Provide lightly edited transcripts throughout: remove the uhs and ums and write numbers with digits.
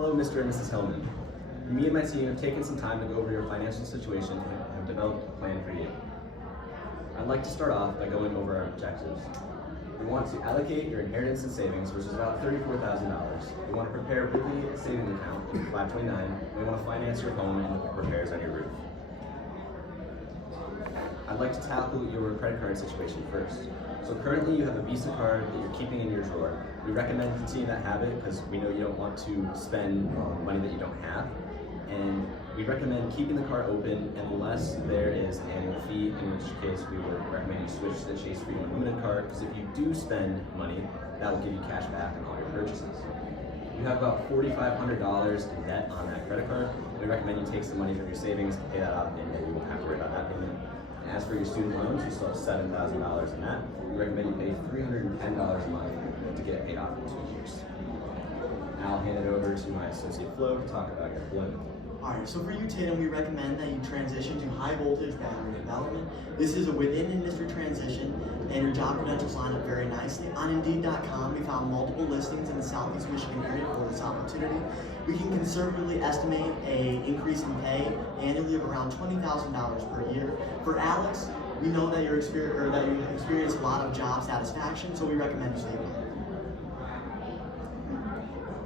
Hello, Mr. and Mrs. Hillman. Me and my team have taken some time to go over your financial situation and have developed a plan for you. I'd like to start off by going over our objectives. We want to allocate your inheritance and savings, which is about $34,000. We want to prepare Ridley a savings account, 529. We want to finance your home and the repairs on your roof. I'd like to tackle your credit card situation first. So currently you have a Visa card that you're keeping in your drawer. We recommend continuing that habit because we know you don't want to spend money that you don't have. And we recommend keeping the card open unless there is an annual fee, in which case we would recommend you switch to the Chase Free Unlimited card, because if you do spend money, that will give you cash back on all your purchases. You have about $4,500 in debt on that credit card. We recommend you take some money from your savings to pay that off, and then you won't have to worry about that payment. And as for your student loans, you still have $7,000 in that. We recommend you pay $310 a month to get it paid off in 2 years. Now I'll hand it over to my associate Flo to talk about your deployment. Alright, so for you, Tatum, we recommend that you transition to high voltage battery development. This is a within industry transition, and your job credentials line up very nicely. On Indeed.com, we found multiple listings in the Southeast Michigan area for this opportunity. We can conservatively estimate an increase in pay annually of around $20,000 per year. For Alex, we know that you experience a lot of job satisfaction, so we recommend you stay with.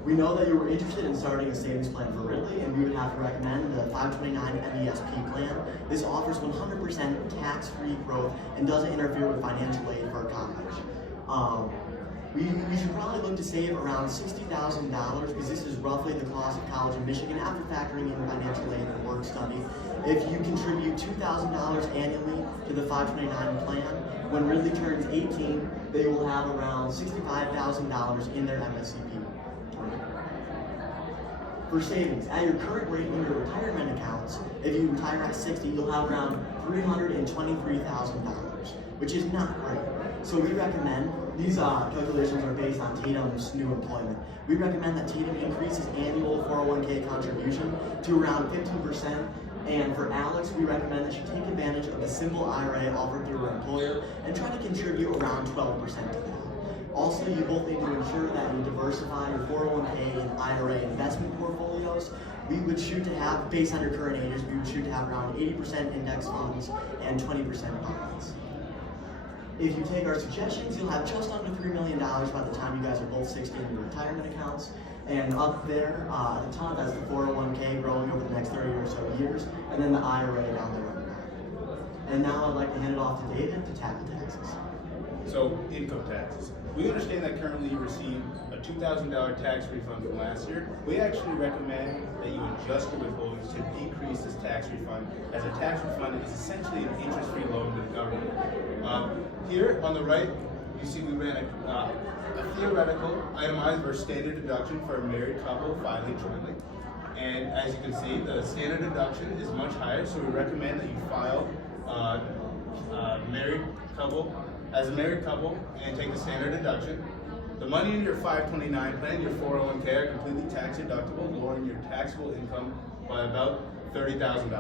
We know that you were interested in starting a savings plan for Ridley, and we would have to recommend the 529 MESP plan. This offers 100% tax-free growth and doesn't interfere with financial aid for college. We should probably look to save around $60,000 because this is roughly the cost of college in Michigan after factoring in financial aid and work study. If you contribute $2,000 annually to the 529 plan, when Ridley turns 18, they will have around $65,000 in their MSCP. For savings, at your current rate in your retirement accounts, if you retire at 60, you'll have around $323,000, which is not great. So we recommend, these calculations are based on Tatum's new employment. We recommend that Tatum increases annual 401k contribution to around 15%. And for Alex, we recommend that she take advantage of the simple IRA offered through her employer and try to contribute around 12% to that. Also, you both need to ensure that you diversify your 401k and IRA investment portfolios. We would shoot to have, based on your current ages, we would shoot to have around 80% index funds and 20% bonds. If you take our suggestions, you'll have just under $3 million by the time you guys are both 60 in your retirement accounts. And up there, at the top, that's the 401k growing over the next 30 or so years, and then the IRA down there on the back. And now I'd like to hand it off to David to tackle taxes. So, income taxes. We understand that currently you receive a $2,000 tax refund from last year. We actually recommend that you adjust your withholdings to decrease this tax refund, as a tax refund is essentially an interest-free loan to the government. Here on the right, you see we ran a theoretical itemized versus standard deduction for a married couple filing jointly. And as you can see, the standard deduction is much higher, so we recommend that you file as a married couple and take the standard deduction. The money in your 529 plan, your 401k, are completely tax deductible, lowering your taxable income by about $30,000.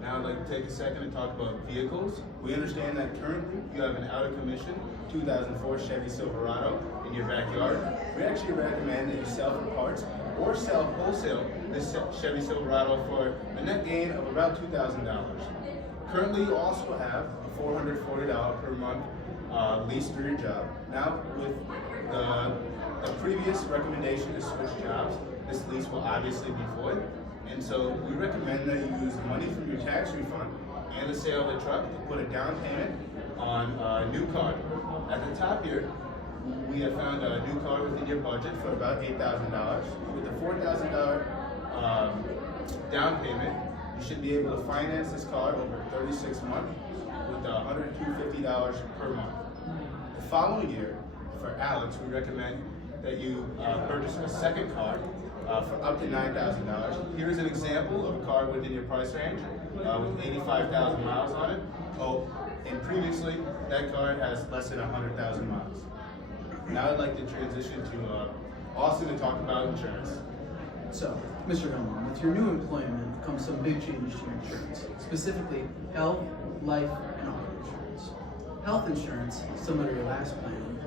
Now I'd like to take a second and talk about vehicles. We understand that currently you have an out of commission 2004 Chevy Silverado in your backyard. We actually recommend that you sell for parts or sell wholesale this Chevy Silverado for a net gain of about $2,000. Currently, you also have a $440 per month lease through your job. Now, with the previous recommendation to switch jobs, this lease will obviously be void. And so we recommend that you use the money from your tax refund and the sale of the truck to put a down payment on a new car. At the top here, we have found a new car within your budget for about $8,000. With the $4,000 down payment, you should be able to finance this car over 36 months with $150 per month. The following year, for Alex, we recommend that you purchase a second car for up to $9,000. Here's an example of a car within your price range with 85,000 miles on it. Oh, and previously, that car has less than 100,000 miles. Now I'd like to transition to Austin to talk about insurance. So, Mr. Hillman, with your new employment comes some big changes to your insurance, specifically health, life, and auto insurance. Health insurance, similar to your last plan,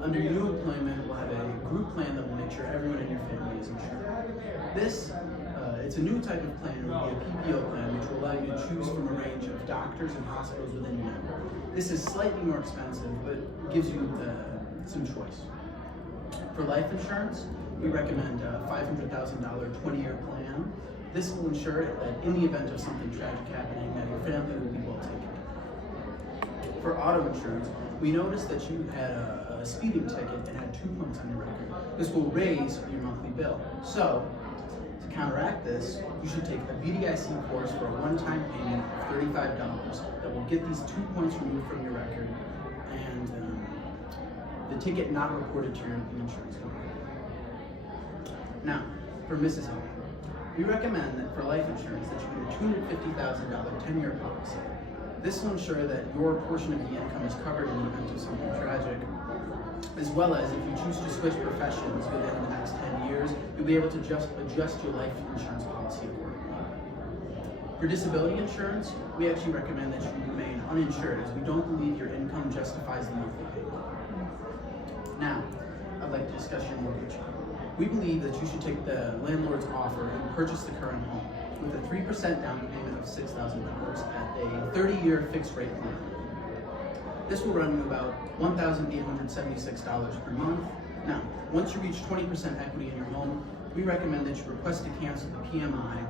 Under your new employment, we'll have a group plan that will make sure everyone in your family is insured. This, it's a new type of plan. It will be a PPO plan, which will allow you to choose from a range of doctors and hospitals within your network. This is slightly more expensive, but gives you some choice. For life insurance, we recommend a $500,000 20-year plan. This will ensure that in the event of something tragic happening, that your family will be well taken care of. For auto insurance, we noticed that you had a speeding ticket and had 2 points on your record. This will raise your monthly bill. So, to counteract this, you should take a BDIC course for a one-time payment of $35 that will get these 2 points removed from your record and the ticket not reported to your insurance company. Now, for Mrs. Home, we recommend that for life insurance that you get a $250,000 10-year policy. This will ensure that your portion of the income is covered in the event of something tragic, as well as if you choose to switch professions within the next 10 years, you'll be able to adjust your life insurance policy accordingly. For disability insurance, we actually recommend that you remain uninsured, as we don't believe your income justifies the monthly payment. Now, I'd like to discuss your mortgage. We believe that you should take the landlord's offer and purchase the current home with a 3% down payment of $6,000 at a 30-year fixed rate plan. This will run you about $1,876 per month. Now, once you reach 20% equity in your home, we recommend that you request to cancel the PMI,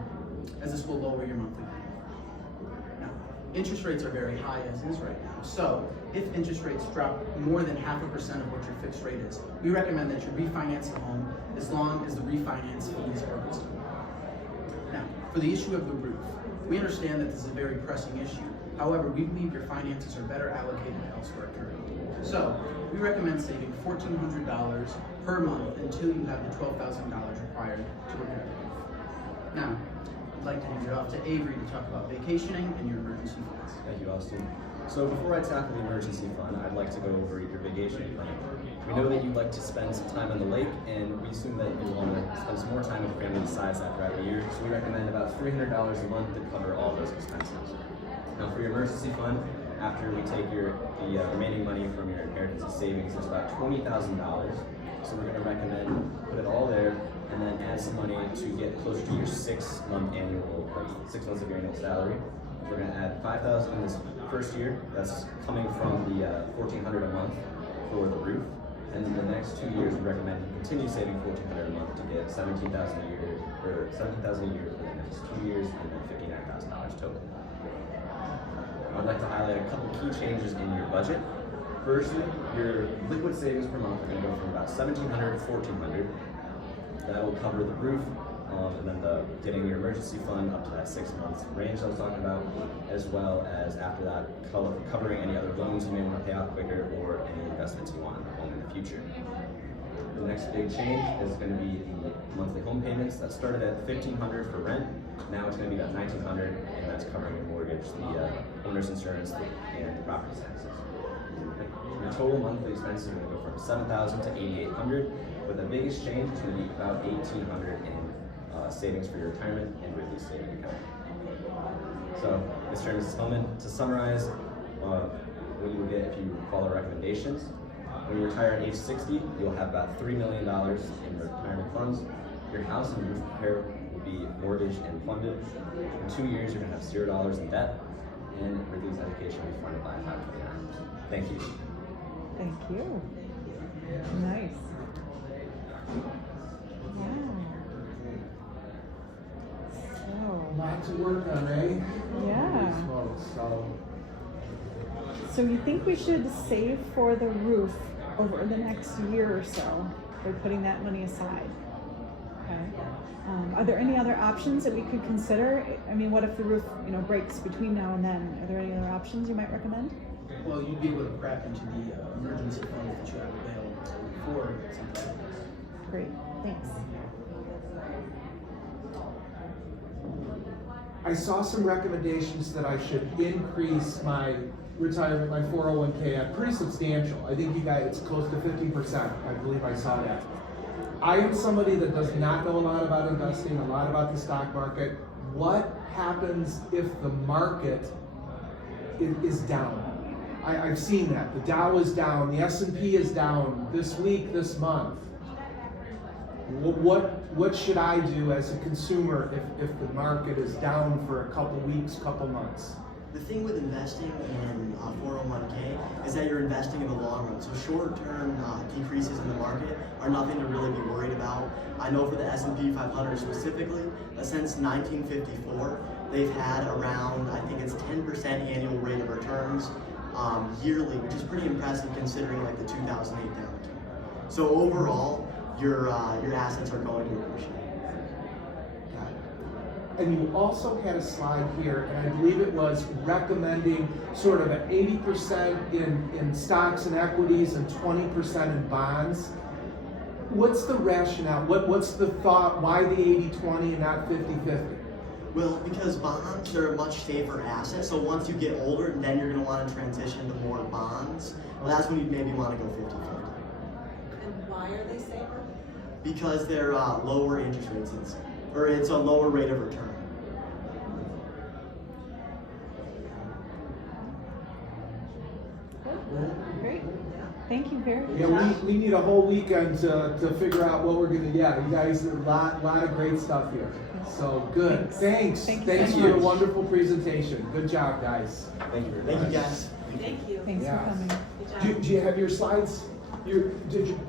as this will lower your monthly payment. Now, interest rates are very high as is right now, so if interest rates drop more than 0.5% of what your fixed rate is, we recommend that you refinance the home as long as the refinance fees are reasonable. Now, for the issue of the roof, we understand that this is a very pressing issue. However, we believe your finances are better allocated elsewhere currently. So, we recommend saving $1,400 per month until you have the $12,000 required to repair the roof. Now, I'd like to hand it off to Avery to talk about vacationing and your emergency funds. Thank you, Austin. So before I tackle the emergency fund, I'd like to go over your vacation plan. We know that you'd like to spend some time on the lake, and we assume that you want to spend some more time with your family besides that throughout the year, so we recommend about $300 a month to cover all those expenses. Now for your emergency fund, after we take the remaining money from your inheritance and savings, it's about $20,000. So we're going to recommend put it all there, and then add some money to get closer to your 6 months of your annual salary. We're going to add $5,000 in this first year. That's coming from the $1,400 a month for the roof, and then the next 2 years we recommend you continue saving $1,400 a month to get $17,000 a year, or $17,000 a year for the next 2 years, and then $59,000 total. I'd like to highlight a couple key changes in your budget. Firstly, your liquid savings per month are going to go from about $1,700 to $1,400. That will cover the roof, and then getting your emergency fund up to that 6 months range I was talking about, as well as after that covering any other loans you may want to pay out quicker or any investments you want in the home in the future. The next big change is going to be the monthly home payments. That started at $1,500 for rent. Now it's going to be about $1,900, and that's covering your mortgage, the owner's insurance, and the property taxes. Your total monthly expenses are going to go from $7,000 to $8,800, but the biggest change is going to be about $1,800 in savings for your retirement and Ridley's saving account. So, Mr. and Mrs. Hellman, to summarize what you will get if you follow recommendations. When you retire at age 60, you'll have about $3 million in retirement funds. Your house and roof repair will be mortgaged and funded. In 2 years, you're going to have $0 in debt, and Ridley's education will be funded by 529. Thank you. Thank you. Nice. Wow. Lot to work on, eh? Yeah. Holy smokes. So you think we should save for the roof over the next year or so by putting that money aside? Okay. Are there any other options that we could consider? I mean, what if the roof, breaks between now and then? Are there any other options you might recommend? Well, you'd be able to crack into the emergency fund that you have available for something like this. Great, thanks. I saw some recommendations that I should increase my retirement, my 401k, pretty substantial. I think you guys, it's close to 50%. I believe I saw that. I am somebody that does not know a lot about investing, a lot about the stock market. What happens if the market is down? I've seen that. The Dow is down, the S&P is down this week, this month. What should I do as a consumer if the market is down for a couple weeks, couple months? The thing with investing in 401k is that you're investing in the long run. So short-term decreases in the market are nothing to really be worried about. I know for the S&P 500 specifically, since 1954, they've had around, I think it's 10% annual rate of returns yearly, which is pretty impressive considering like the 2008 downturn. So overall, your assets are going to appreciate. And you also had a slide here, and I believe it was recommending sort of an 80% in stocks and equities and 20% in bonds. What's the rationale? What's the thought? Why the 80-20 and not 50-50? Well, because bonds are a much safer asset. So once you get older, then you're going to want to transition to more bonds. Well, that's when you maybe want to go 50-50. And why are they safer? Because they're lower interest rates, or it's a lower rate of return. Great. Thank you very much. Yeah, we need a whole weekend to figure out what we're gonna. Yeah, you guys did a lot of great stuff here. So good. Thanks. Thank you Thanks so for the much. wonderful presentation. Good job, guys. Thank you very much. Thank you, guys. Thank you. Thanks Yeah. for coming. Good job. Do you have your slides? Did you?